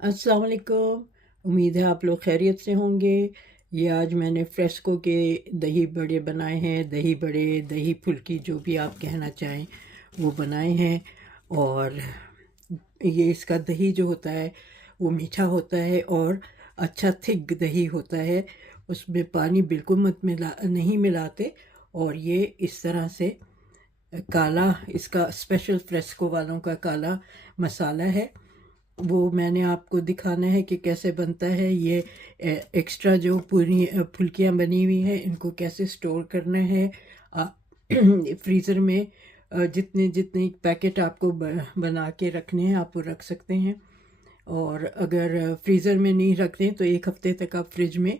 अस्सलाम वालेकुम। उम्मीद है आप लोग खैरियत से होंगे। ये आज मैंने फ्रेस्को के दही बड़े बनाए हैं। दही बड़े, दही फुल्की, जो भी आप कहना चाहें वो बनाए हैं। और ये इसका दही जो होता है वो मीठा होता है और अच्छा थिक दही होता है। उसमें पानी बिल्कुल मत मिला नहीं मिलाते। और ये इस तरह से काला, इसका स्पेशल फ्रेस्को वालों का काला मसाला है। वो मैंने आपको दिखाना है कि कैसे बनता है। ये एक्स्ट्रा जो पूरी फुल्कियाँ बनी हुई हैं इनको कैसे स्टोर करना है। फ्रीज़र में जितने जितने पैकेट आपको बना के रखने हैं आप वो रख सकते हैं। और अगर फ्रीज़र में नहीं रखते तो एक हफ्ते तक आप फ्रिज में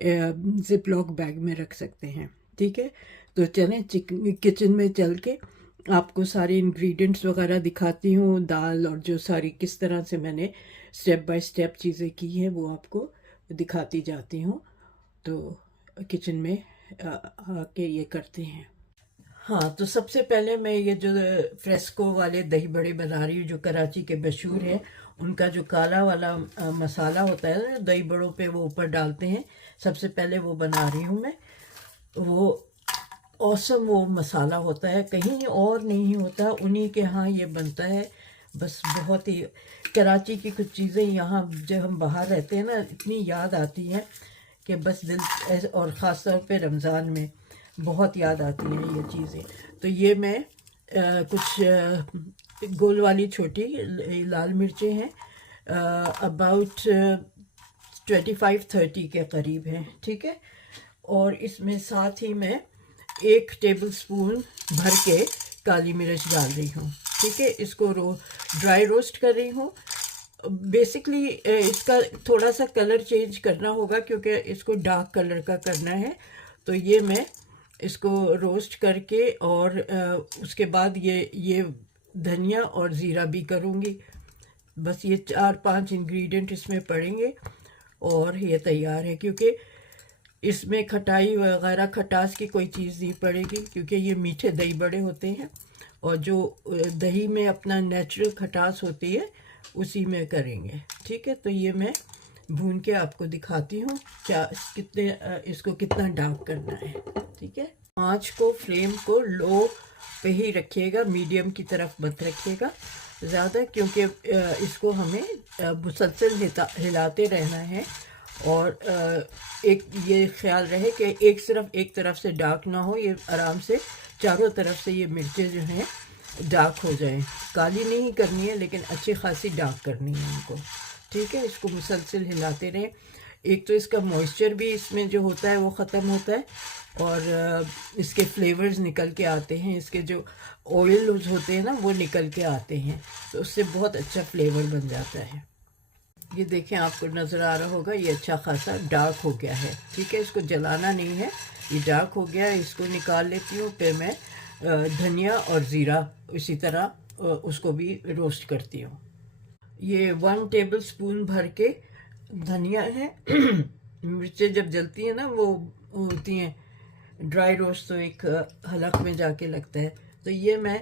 ज़िप लॉक बैग में रख सकते हैं। ठीक है, तो चलें किचन में चल के आपको सारे इंग्रेडिएंट्स वगैरह दिखाती हूँ। दाल और जो सारी किस तरह से मैंने स्टेप बाय स्टेप चीज़ें की हैं वो आपको दिखाती जाती हूँ। तो किचन में आके ये करते हैं। हाँ, तो सबसे पहले मैं ये जो फ्रेस्को वाले दही बड़े बना रही हूँ जो कराची के मशहूर हैं, उनका जो काला वाला मसाला होता है ना दही बड़ों पे वो ऊपर डालते हैं। सबसे पहले वो बना रही हूँ मैं। वो औसम वो मसाला होता है, कहीं और नहीं होता, उन्हीं के यहाँ ये बनता है। बस बहुत ही कराची की कुछ चीज़ें यहाँ जब हम बाहर रहते हैं ना इतनी याद आती हैं कि बस दिल और ख़ास तौर पे रमज़ान में बहुत याद आती हैं ये चीज़ें। तो ये मैं कुछ गोल वाली छोटी लाल मिर्चें हैं, अबाउट 25-30 के करीब हैं। ठीक है, और इसमें साथ ही मैं 1 टेबल स्पून भर के काली मिर्च डाल रही हूँ। ठीक है, इसको ड्राई रोस्ट कर रही हूँ। बेसिकली इसका थोड़ा सा कलर चेंज करना होगा क्योंकि इसको डार्क कलर का करना है। तो ये मैं इसको रोस्ट करके और उसके बाद ये धनिया और ज़ीरा भी करूँगी। बस ये 4-5 इंग्रेडिएंट इसमें पड़ेंगे और ये तैयार है। क्योंकि इसमें खटाई वगैरह खटास की कोई चीज़ नहीं पड़ेगी क्योंकि ये मीठे दही बड़े होते हैं और जो दही में अपना नेचुरल खटास होती है उसी में करेंगे। ठीक है, तो ये मैं भून के आपको दिखाती हूँ क्या इसको कितना डार्क करना है। ठीक है, आँच को फ्लेम को लो पे ही रखिएगा, मीडियम की तरफ मत रखिएगा ज़्यादा, क्योंकि इसको हमें मुसलसल हिलाते रहना है। और एक ये ख्याल रहे कि एक तरफ से डार्क ना हो, ये आराम से चारों तरफ से ये मिर्चें जो हैं डार्क हो जाएं। काली नहीं करनी है लेकिन अच्छी खासी डार्क करनी है इनको। ठीक है, इसको मुसलसल हिलाते रहें। एक तो इसका मॉइस्चर भी इसमें जो होता है वो ख़त्म होता है और इसके फ्लेवर्स निकल के आते हैं, इसके जो ऑयल होते हैं ना वो निकल के आते हैं, तो उससे बहुत अच्छा फ्लेवर बन जाता है। ये देखें, आपको नज़र आ रहा होगा ये अच्छा खासा डार्क हो गया है। ठीक है, इसको जलाना नहीं है, ये डार्क हो गया है। इसको निकाल लेती हूँ। फिर मैं धनिया और ज़ीरा इसी तरह उसको भी रोस्ट करती हूँ। ये 1 टेबल स्पून भर के धनिया है। मिर्चें जब जलती हैं ना वो होती हैं ड्राई रोस्ट, तो एक हलक में जाके लगता है। तो ये मैं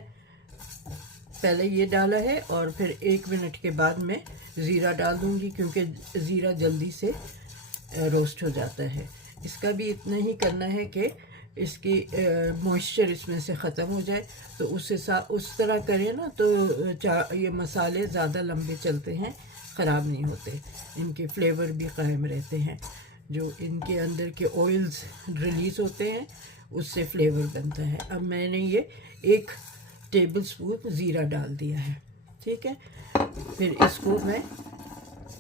पहले ये डाला है और फिर 1 मिनट के बाद मैं ज़ीरा डाल दूँगी क्योंकि ज़ीरा जल्दी से रोस्ट हो जाता है। इसका भी इतना ही करना है कि इसकी मॉइस्चर इसमें से ख़त्म हो जाए। तो उस तरह करें ना तो ये मसाले ज़्यादा लंबे चलते हैं, ख़राब नहीं होते, इनके फ्लेवर भी कायम रहते हैं। जो इनके अंदर के ऑयल्स रिलीज़ होते हैं उससे फ्लेवर बनता है। अब मैंने ये 1 टेबल स्पून ज़ीरा डाल दिया है। ठीक है, फिर इसको मैं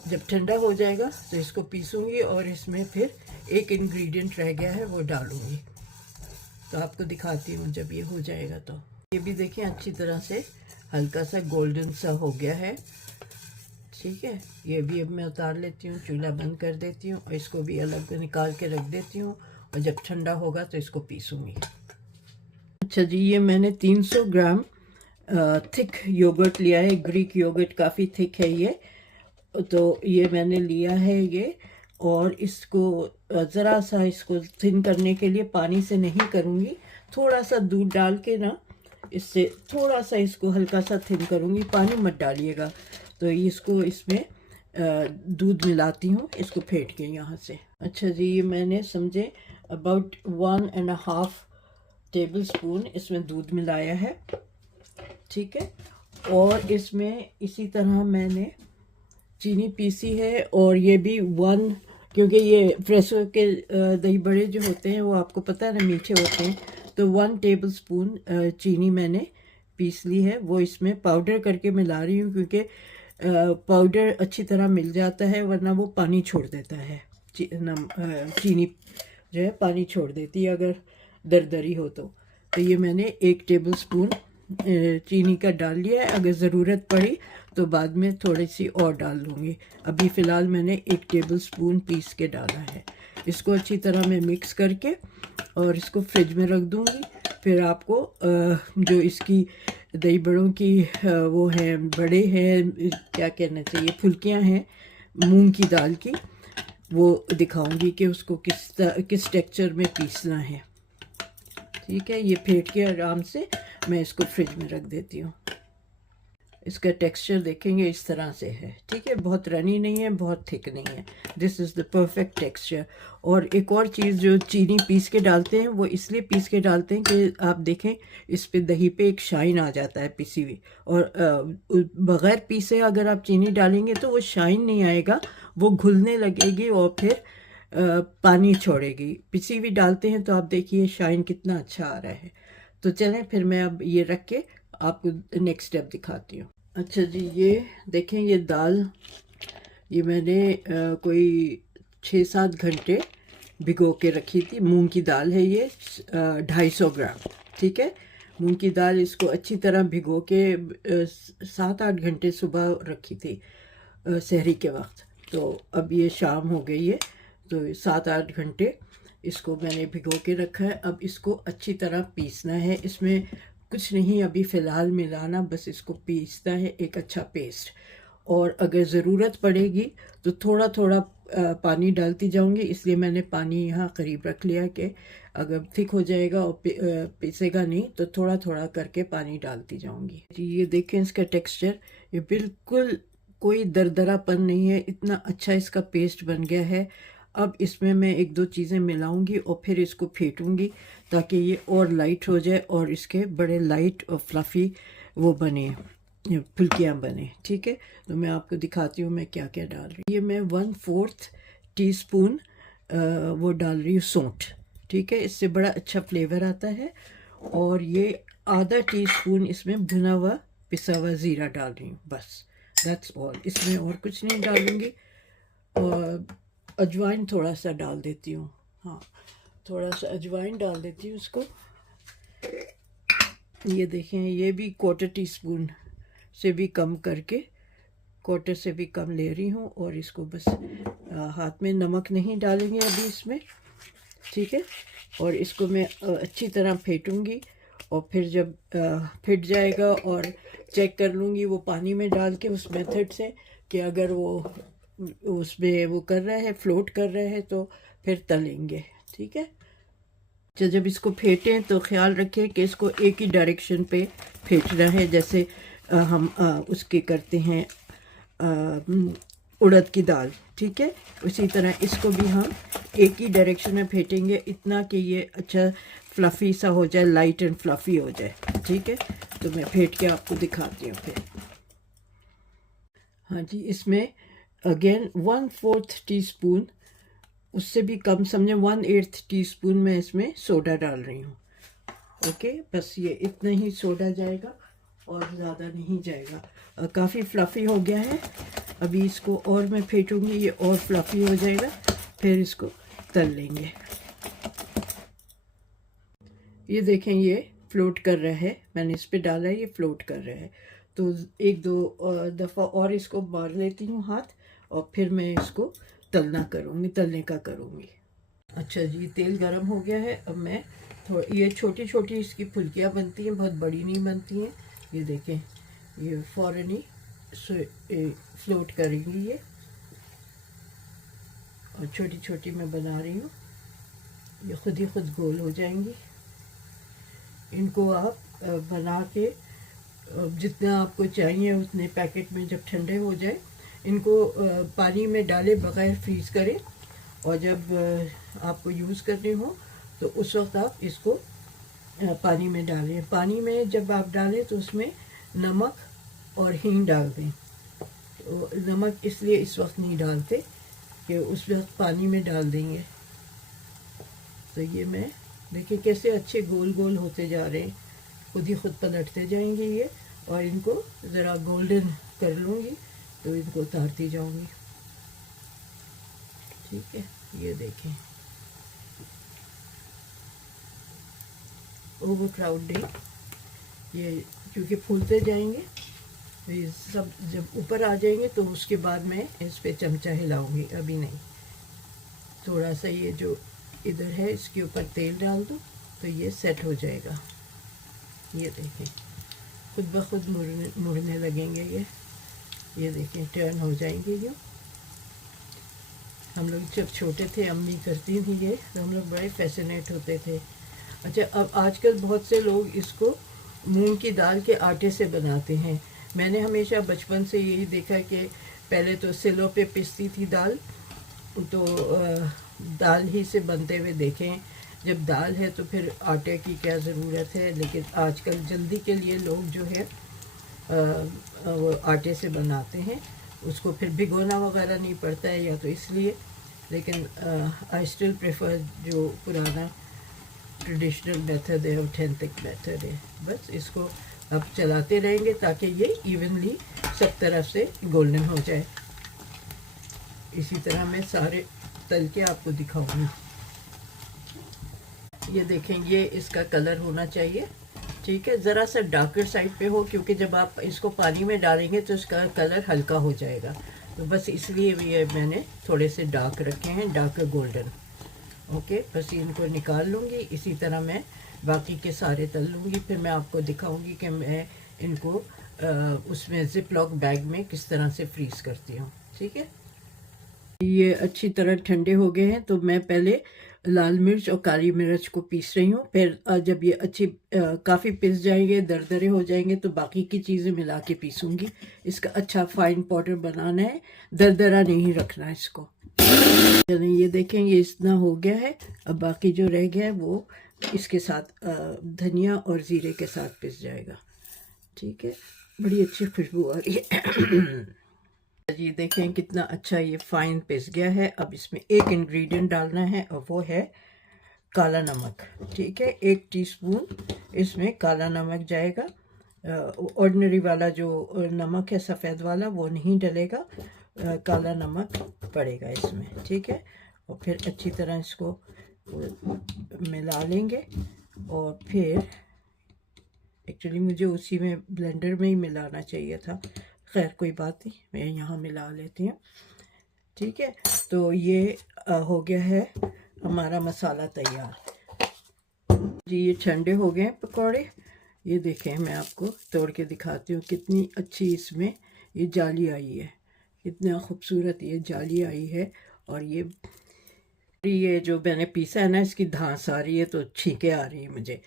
जब ठंडा हो जाएगा तो इसको पीसूँगी और इसमें फिर एक इंग्रेडिएंट रह गया है वो डालूँगी। तो आपको दिखाती हूँ जब ये हो जाएगा। तो ये भी देखें अच्छी तरह से हल्का सा गोल्डन सा हो गया है। ठीक है, ये भी अब मैं उतार लेती हूँ, चूल्हा बंद कर देती हूँ और इसको भी अलग निकाल के रख देती हूँ और जब ठंडा होगा तो इसको पीसूँगी। अच्छा जी, ये मैंने 300 ग्राम थिक योगर्ट लिया है। ग्रीक योगर्ट काफ़ी थिक है ये। तो ये मैंने लिया है ये, और इसको ज़रा सा इसको थिन करने के लिए पानी से नहीं करूँगी, थोड़ा सा दूध डाल के ना इससे थोड़ा सा इसको हल्का सा थिन करूँगी, पानी मत डालिएगा। तो इसको इसमें दूध मिलाती हूँ इसको फेंट के यहाँ से। अच्छा जी, ये मैंने समझे अबाउट 1.5 टेबल स्पून इसमें दूध मिलाया है, ठीक है। और इसमें इसी तरह मैंने चीनी पीसी है, और ये भी क्योंकि ये फ्रेशो के दही बड़े जो होते हैं वो आपको पता है ना मीठे होते हैं, तो 1 टेबल स्पून चीनी मैंने पीस ली है, वो इसमें पाउडर करके मिला रही हूँ, क्योंकि पाउडर अच्छी तरह मिल जाता है, वरना वो पानी छोड़ देता है। चीनी जो है पानी छोड़ देती है अगर दरदरी हो तो ये मैंने 1 टेबल स्पून चीनी का डाल लिया है। अगर ज़रूरत पड़ी तो बाद में थोड़ी सी और डाल लूँगी। अभी फ़िलहाल मैंने 1 टेबल स्पून पीस के डाला है। इसको अच्छी तरह मैं मिक्स करके और इसको फ्रिज में रख दूँगी। फिर आपको जो इसकी दही बड़ों की वो है, बड़े हैं, क्या कहना चाहिए, फुल्कियाँ हैं मूंग की दाल की, वो दिखाऊंगी कि उसको किस टेक्सचर में पीसना है, ठीक है। ये फेंट के आराम से मैं इसको फ्रिज में रख देती हूँ। इसका टेक्सचर देखेंगे इस तरह से है, ठीक है। बहुत रनी नहीं है, बहुत थिक नहीं है। This is the perfect texture. और एक और चीज़, जो चीनी पीस के डालते हैं वो इसलिए पीस के डालते हैं कि आप देखें इस पे दही पे एक शाइन आ जाता है पिसी हुई। और बग़ैर पीसे अगर आप चीनी डालेंगे तो वो शाइन नहीं आएगा, वो घुलने लगेगी और फिर पानी छोड़ेगी। पिसी हुई डालते हैं तो आप देखिए शाइन कितना अच्छा आ रहा है। तो चलें फिर मैं अब ये रख के आपको नेक्स्ट स्टेप दिखाती हूँ। अच्छा जी, ये देखें, ये दाल ये मैंने कोई 6-7 घंटे भिगो के रखी थी। मूंग की दाल है ये, 250 ग्राम, ठीक है। मूंग की दाल, इसको अच्छी तरह भिगो के 7-8 घंटे सुबह रखी थी सहरी के वक्त। तो अब ये शाम हो गई है, तो 7-8 घंटे इसको मैंने भिगो के रखा है। अब इसको अच्छी तरह पीसना है। इसमें कुछ नहीं अभी फ़िलहाल मिलाना, बस इसको पीसना है एक अच्छा पेस्ट। और अगर ज़रूरत पड़ेगी तो थोड़ा थोड़ा पानी डालती जाऊंगी, इसलिए मैंने पानी यहाँ करीब रख लिया कि अगर थिक हो जाएगा और पीसेगा नहीं तो थोड़ा थोड़ा करके पानी डालती जाऊंगी। ये देखें इसका टेक्सचर, ये बिल्कुल कोई दरदरापन नहीं है, इतना अच्छा इसका पेस्ट बन गया है। अब इसमें मैं 1-2 चीज़ें मिलाऊंगी और फिर इसको फेंटूंगी ताकि ये और लाइट हो जाए और इसके बड़े लाइट और फ्लफ़ी वो बने, फुल्कियाँ बने, ठीक है। तो मैं आपको दिखाती हूँ मैं क्या क्या डाल रही हूँ। ये मैं 1/4 टीस्पून वो डाल रही हूँ सौंठ, ठीक है। इससे बड़ा अच्छा फ्लेवर आता है। और ये आधा टीस्पून इसमें भुना हुआ पिसा हुआ ज़ीरा डाल रही हूँ, बस दैट्स ऑल। इसमें और कुछ नहीं डालूँगी। और अजवाइन थोड़ा सा डाल देती हूँ, हाँ थोड़ा सा अजवाइन डाल देती हूँ उसको। ये देखें, ये भी 1/4 टीस्पून से भी कम करके, 1/4 से भी कम ले रही हूँ। और इसको बस हाथ में, नमक नहीं डालेंगे अभी इसमें, ठीक है। और इसको मैं अच्छी तरह फेंटूँगी और फिर जब फिट जाएगा और चेक कर लूँगी वो पानी में डाल के उस मेथड से कि अगर वो उसमें वो कर रहा है, फ्लोट कर रहा है, तो फिर तलेंगे, ठीक है। तो जब इसको फेंटें तो ख्याल रखें कि इसको एक ही डायरेक्शन पे फेंटना है, जैसे हम उसके करते हैं उड़द की दाल, ठीक है। उसी तरह इसको भी हम एक ही डायरेक्शन में फेंटेंगे, इतना कि ये अच्छा फ्लफ़ी सा हो जाए, लाइट एंड फ्लफ़ी हो जाए, ठीक है। तो मैं फेंट के आपको दिखाती हूँ फिर। हाँ जी, इसमें अगेन 1/4 टीस्पून, उससे भी कम समझे 1/8 टीस्पून मैं इसमें सोडा डाल रही हूँ, ओके। बस ये इतना ही सोडा जाएगा और ज़्यादा नहीं जाएगा। काफ़ी फ्लफ़ी हो गया है। अभी इसको और मैं फेंटूँगी, ये और फ्लफ़ी हो जाएगा, फिर इसको तल लेंगे। ये देखें, ये फ्लोट कर रहा है, मैंने इस पे डाला है, ये फ्लोट कर रहा है। तो 1-2 दफ़ा और इसको मार लेती हूँ हाथ, और फिर मैं इसको तलने का करूँगी। अच्छा जी, तेल गरम हो गया है। अब मैं ये छोटी छोटी इसकी फुल्कियाँ बनती हैं, बहुत बड़ी नहीं बनती हैं। ये देखें, ये फ़ौरन ही फ्लोट करेंगी ये, और छोटी छोटी मैं बना रही हूँ, ये खुद ही खुद गोल हो जाएंगी। इनको आप बना के जितना आपको चाहिए उतने पैकेट में जब ठंडे हो जाए इनको पानी में डाले बगैर फ्रीज़ करें, और जब आपको यूज़ करने हो तो उस वक्त आप इसको पानी में डालें। पानी में जब आप डालें तो उसमें नमक और हींग डाल दें। तो नमक इसलिए इस वक्त नहीं डालते कि उस वक्त पानी में डाल देंगे। तो ये मैं देखिए कैसे अच्छे गोल गोल होते जा रहे हैं, खुद ही खुद पलटते जाएंगे ये, और इनको ज़रा गोल्डन कर लूँगी तो इनको उतारती जाऊँगी। ठीक है, ये देखें ओवर क्राउडेड, ये क्योंकि फूलते जाएंगे तो ये सब जब ऊपर आ जाएंगे तो उसके बाद मैं इस पे चमचा हिलाऊंगी, अभी नहीं। थोड़ा सा ये जो इधर है इसके ऊपर तेल डाल दूँ तो ये सेट हो जाएगा। ये देखें खुद ब खुद मुड़ने लगेंगे ये देखें टर्न हो जाएंगे यूँ। हम लोग जब छोटे थे अम्मी करती थी ये, तो हम लोग बड़े फैसिनेट होते थे। अच्छा, अब आजकल बहुत से लोग इसको मूंग की दाल के आटे से बनाते हैं। मैंने हमेशा बचपन से यही देखा कि पहले तो सिलों पे पिसती थी दाल, तो दाल ही से बनते हुए देखे हैं। जब दाल है तो फिर आटे की क्या ज़रूरत है, लेकिन आजकल जल्दी के लिए लोग जो है वो आटे से बनाते हैं, उसको फिर भिगोना वगैरह नहीं पड़ता है, या तो इसलिए। लेकिन आई स्टिल प्रेफर जो पुराना ट्रेडिशनल मेथड है, ऑथेंटिक मेथड है। बस इसको अब चलाते रहेंगे ताकि ये इवनली सब तरफ से गोल्डन हो जाए। इसी तरह मैं सारे तल के आपको दिखाऊंगी। ये देखें, ये इसका कलर होना चाहिए। ठीक है, ज़रा सा डार्कर साइड पे हो, क्योंकि जब आप इसको पानी में डालेंगे तो इसका कलर हल्का हो जाएगा। तो बस इसलिए भी ये मैंने थोड़े से डार्क रखे हैं, डार्कर गोल्डन। ओके, बस इनको निकाल लूँगी। इसी तरह मैं बाकी के सारे तल लूँगी, फिर मैं आपको दिखाऊँगी कि मैं इनको उसमें ज़िप लॉक बैग में किस तरह से फ्रीज़ करती हूँ। ठीक है, ये अच्छी तरह ठंडे हो गए हैं, तो मैं पहले लाल मिर्च और काली मिर्च को पीस रही हूँ। फिर जब ये अच्छी काफ़ी पिस जाएंगे, दरदरे हो जाएंगे, तो बाकी की चीज़ें मिला के पीसूँगी। इसका अच्छा फाइन पाउडर बनाना है, दरदरा नहीं रखना है इसको। चलिए, ये देखेंगे इतना हो गया है। अब बाकी जो रह गया है वो इसके साथ धनिया और ज़ीरे के साथ पिस जाएगा। ठीक है, बड़ी अच्छी खुशबू आ रही है। जी देखें कितना अच्छा ये फाइन पिस गया है। अब इसमें एक इंग्रेडिएंट डालना है और वो है काला नमक। ठीक है, 1 टीस्पून इसमें काला नमक जाएगा। ऑर्डिनरी वाला जो नमक है सफ़ेद वाला वो नहीं डलेगा, काला नमक पड़ेगा इसमें। ठीक है, और फिर अच्छी तरह इसको मिला लेंगे। और फिर एक्चुअली मुझे उसी में ब्लेंडर में ही मिलाना चाहिए था, खैर कोई बात नहीं, मैं यहाँ मिला लेती हूँ। ठीक है, तो ये हो गया है हमारा मसाला तैयार। जी ये ठंडे हो गए हैं पकौड़े। ये देखें, मैं आपको तोड़ के दिखाती हूँ कितनी अच्छी इसमें ये जाली आई है, इतना खूबसूरत ये जाली आई है। और ये जो मैंने पीसा है ना, इसकी धांस आ रही है तो छींके आ रही है मुझे।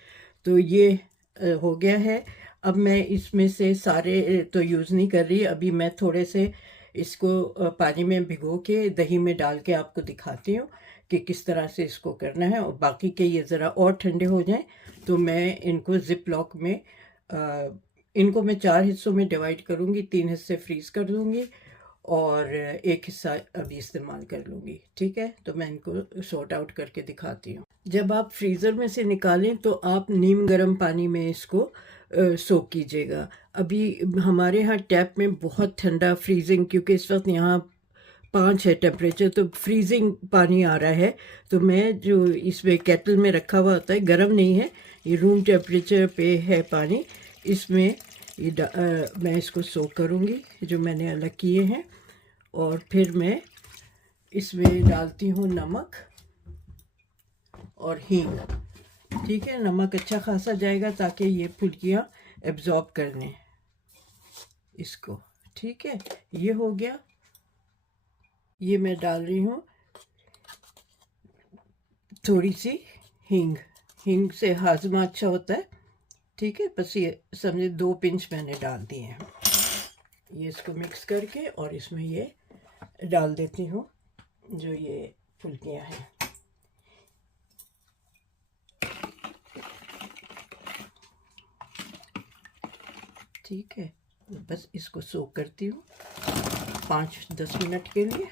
तो ये हो गया है। अब मैं इसमें से सारे तो यूज़ नहीं कर रही, अभी मैं थोड़े से इसको पानी में भिगो के दही में डाल के आपको दिखाती हूँ कि किस तरह से इसको करना है। और बाकी के ये ज़रा और ठंडे हो जाएं तो मैं इनको ज़िप लॉक में इनको मैं 4 हिस्सों में डिवाइड करूँगी, 3 हिस्से फ्रीज़ कर दूँगी और 1 हिस्सा अभी इस्तेमाल कर लूँगी। ठीक है, तो मैं इनको सॉर्ट आउट करके दिखाती हूँ। जब आप फ्रीज़र में से निकालें तो आप नीम गर्म पानी में इसको सोक कीजिएगा। अभी हमारे यहाँ टैप में बहुत ठंडा फ्रीजिंग, क्योंकि इस वक्त यहाँ 5 है टेम्परेचर, तो फ्रीजिंग पानी आ रहा है। तो मैं जो इसमें केटल में रखा हुआ होता है, गर्म नहीं है, ये रूम टेम्परेचर पे है पानी, इसमें मैं इसको सोक करूँगी जो मैंने अलग किए हैं। और फिर मैं इसमें डालती हूँ नमक और हींग। ठीक है, नमक अच्छा खासा जाएगा ताकि ये फुल्कियाँ एब्जॉर्ब कर लें इसको। ठीक है, ये हो गया। ये मैं डाल रही हूँ थोड़ी सी हींग, हींग से हाजमा अच्छा होता है। ठीक है, बस ये समझे 2 पिंच मैंने डाल दिए हैं। ये इसको मिक्स करके और इसमें ये डाल देती हूँ जो ये फुल्कियाँ हैं। ठीक है, बस इसको सोक करती हूँ 5-10 मिनट के लिए।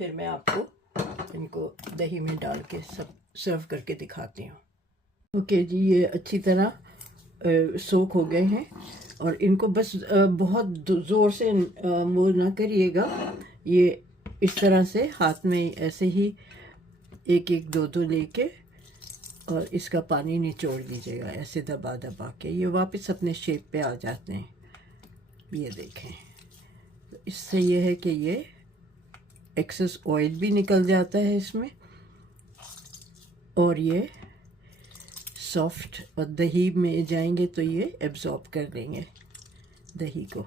फिर मैं आपको इनको दही में डाल के सब सर्व करके दिखाती हूँ। ओके जी, ये अच्छी तरह सोक हो गए हैं और इनको बस बहुत ज़ोर से वो ना करिएगा, ये इस तरह से हाथ में ऐसे ही एक एक दो लेके और इसका पानी निचोड़ दीजिएगा, ऐसे दबा दबा के ये वापस अपने शेप पे आ जाते हैं। ये देखें, तो इससे ये है कि ये एक्सेस ऑयल भी निकल जाता है इसमें और ये सॉफ्ट, और दही में जाएंगे तो ये एब्जॉर्ब कर लेंगे दही को।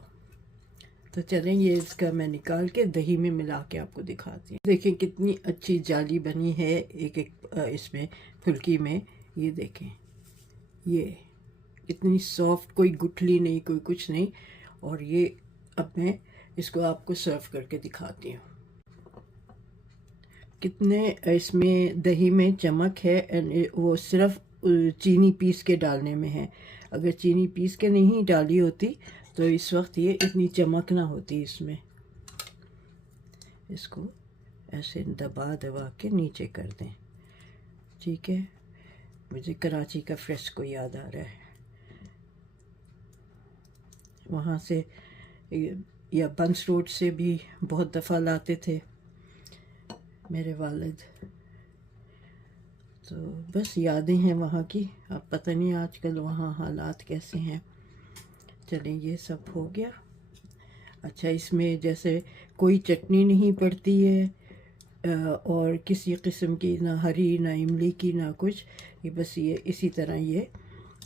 तो चलें, ये इसका मैं निकाल के दही में मिला के आपको दिखाती हूँ। देखें कितनी अच्छी जाली बनी है एक एक इसमें फुल्की में। ये देखें, ये इतनी सॉफ्ट, कोई गुठली नहीं, कोई कुछ नहीं। और ये अब मैं इसको आपको सर्व करके दिखाती हूँ। कितने इसमें दही में चमक है, एंड वो सिर्फ चीनी पीस के डालने में है। अगर चीनी पीस के नहीं डाली होती तो इस वक्त ये इतनी चमक ना होती इसमें। इसको ऐसे दबा दबा के नीचे कर दें। ठीक है, मुझे कराची का फ्रेस्को याद आ रहा है, वहाँ से या बंस रोड से भी बहुत दफ़ा लाते थे मेरे वालिद। तो बस यादें हैं वहाँ की। अब पता नहीं आजकल वहाँ हालात कैसे हैं। चलें, ये सब हो गया। अच्छा, इसमें जैसे कोई चटनी नहीं पड़ती है और किसी किस्म की, ना हरी ना इमली की ना कुछ, ये बस ये इसी तरह ये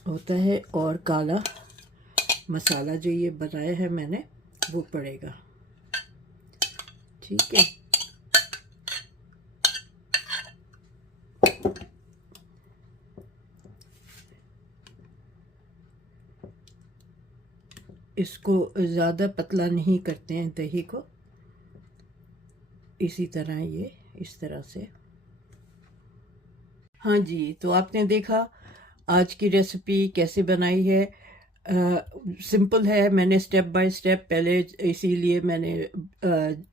होता है। और काला मसाला जो ये बनाया है मैंने वो पड़ेगा। ठीक है, इसको ज़्यादा पतला नहीं करते हैं दही को, इसी तरह ये इस तरह से। हाँ जी, तो आपने देखा आज की रेसिपी कैसे बनाई है। सिंपल है, मैंने स्टेप बाय स्टेप पहले, इसीलिए मैंने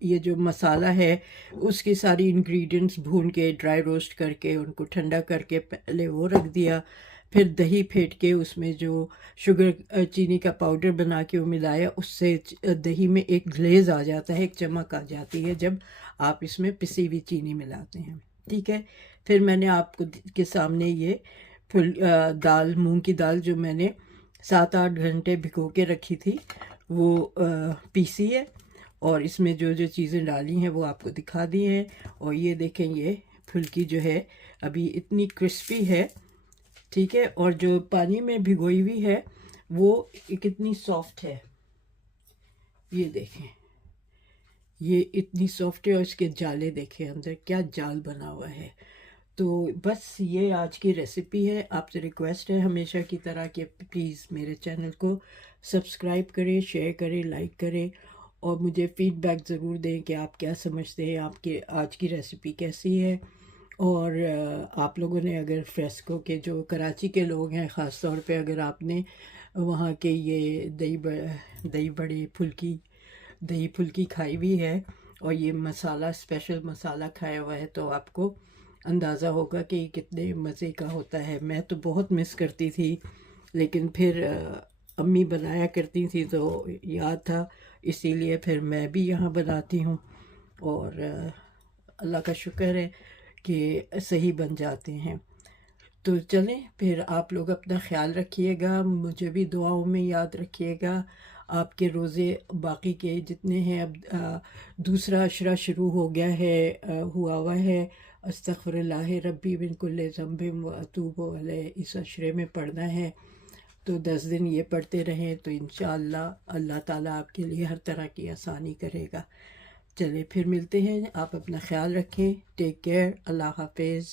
ये जो मसाला है उसकी सारी इंग्रेडिएंट्स भून के ड्राई रोस्ट करके उनको ठंडा करके पहले वो रख दिया। फिर दही फेंट के उसमें जो शुगर चीनी का पाउडर बना के वो मिलाया, उससे दही में एक ग्लेज आ जाता है, एक चमक आ जाती है जब आप इसमें पिसी हुई चीनी मिलाते हैं। ठीक है, फिर मैंने आपको के सामने ये दाल, मूंग की दाल जो मैंने 7-8 घंटे भिगो के रखी थी वो पीसी है और इसमें जो जो चीज़ें डाली हैं वो आपको दिखा दी हैं। और ये देखें, ये फुल्की जो है अभी इतनी क्रिस्पी है। ठीक है, और जो पानी में भिगोई हुई है वो कितनी सॉफ्ट है, ये देखें, ये इतनी सॉफ्ट है। और इसके जाले देखें, अंदर क्या जाल बना हुआ है। तो बस ये आज की रेसिपी है। आपसे रिक्वेस्ट है हमेशा की तरह कि प्लीज़ मेरे चैनल को सब्सक्राइब करें, शेयर करें, लाइक करें और मुझे फीडबैक ज़रूर दें कि आप क्या समझते हैं, आपके आज की रेसिपी कैसी है। और आप लोगों ने अगर फ्रेस्को के, जो कराची के लोग हैं ख़ास तौर पे, अगर आपने वहाँ के ये दही बड़ी फुल्की, दही फुल्की खाई हुई है और ये मसाला, स्पेशल मसाला खाया हुआ है, तो आपको अंदाज़ा होगा कि कितने मज़े का होता है। मैं तो बहुत मिस करती थी, लेकिन फिर अम्मी बनाया करती थी तो याद था, इसीलिए फिर मैं भी यहाँ बनाती हूँ। और अल्लाह का शुक्र है कि सही बन जाते हैं। तो चलें, फिर आप लोग अपना ख्याल रखिएगा, मुझे भी दुआओं में याद रखिएगा। आपके रोज़े बाकी के जितने हैं, अब दूसरा अशरा शुरू हो गया है, हुआ है। अस्तग़फिरुल्लाह रब्बी मिन कुल्लि ज़ंबिन व अतूबु अलैह, इस अशरे में पढ़ना है। तो 10 दिन ये पढ़ते रहें तो इंशाअल्लाह अल्लाह ताला आपके लिए हर तरह की आसानी करेगा। चलिए फिर मिलते हैं, आप अपना ख्याल रखें। टेक केयर, अल्लाह हाफिज़।